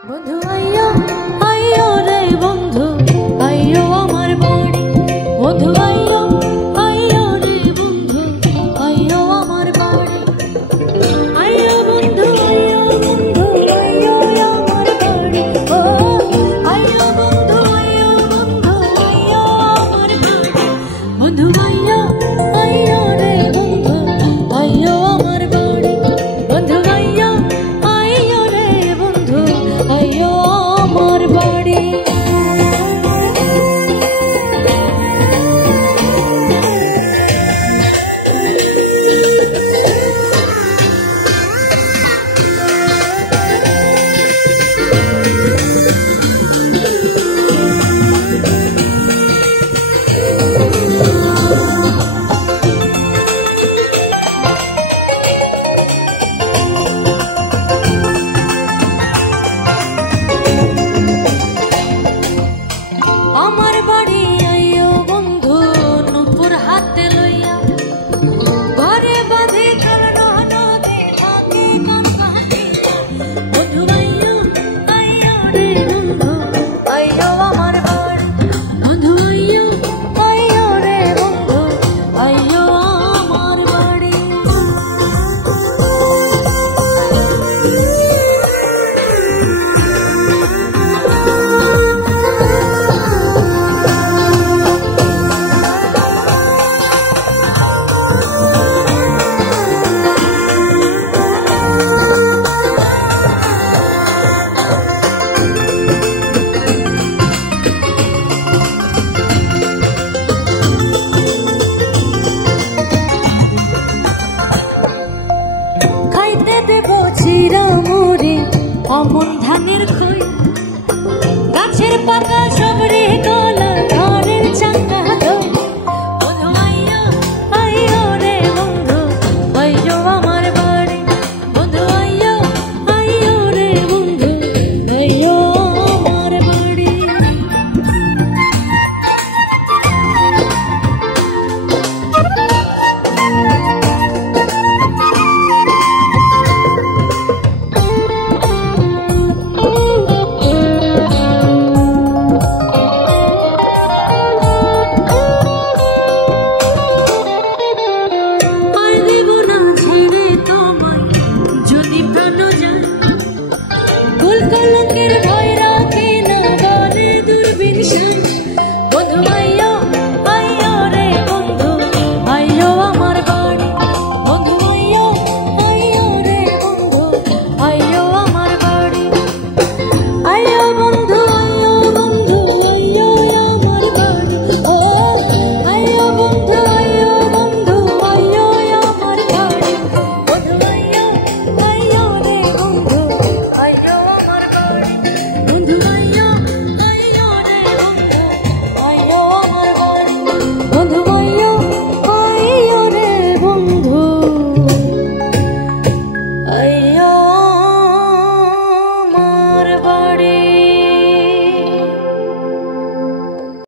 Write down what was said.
বন্ধু আইয়ো আইয়ো রে বন্ধু আইয়ো আমার বাড়ি বন্ধু আইয়ো আইয়ো রে বন্ধু আইয়ো আমার বাড়ি আইয়ো বন্ধু আইয়ো আমার বাড়ি ও আইয়ো বন্ধু আইয়ো আমার বাড়ি বন্ধু আইয়ো আইয়ো রে বন্ধু আইয়ো আমার বাড়ি বন্ধু আইয়ো আইয়ো রে বন্ধু আইয়ো আমার বাড়ি আমার বাড়ি আইয়ো বন্ধু নুপুর হাতে লইয়া ঘরে বাঁধি কারণ নদী থাকে বন্ধু আইয়ো আইয়ো রে বন্ধু আইয়ো আমার বাড়ি বন্ধু আইয়ো আইয়ো রে বন্ধু আইয়ো আমার বাড়ি খাইতে দেব চিরা মোরে অমন ধানের খই গাছের পাতা সবরে কলা ঘরের চাঙ্গা দই বন্ধু আইয়ো আইয়ো রে বন্ধু আইয়ো আমার বাড়ি বন্ধু আইয়ো আইয়ো রে বন্ধু আইয়ো আমার বাড়ি কলঙ্কের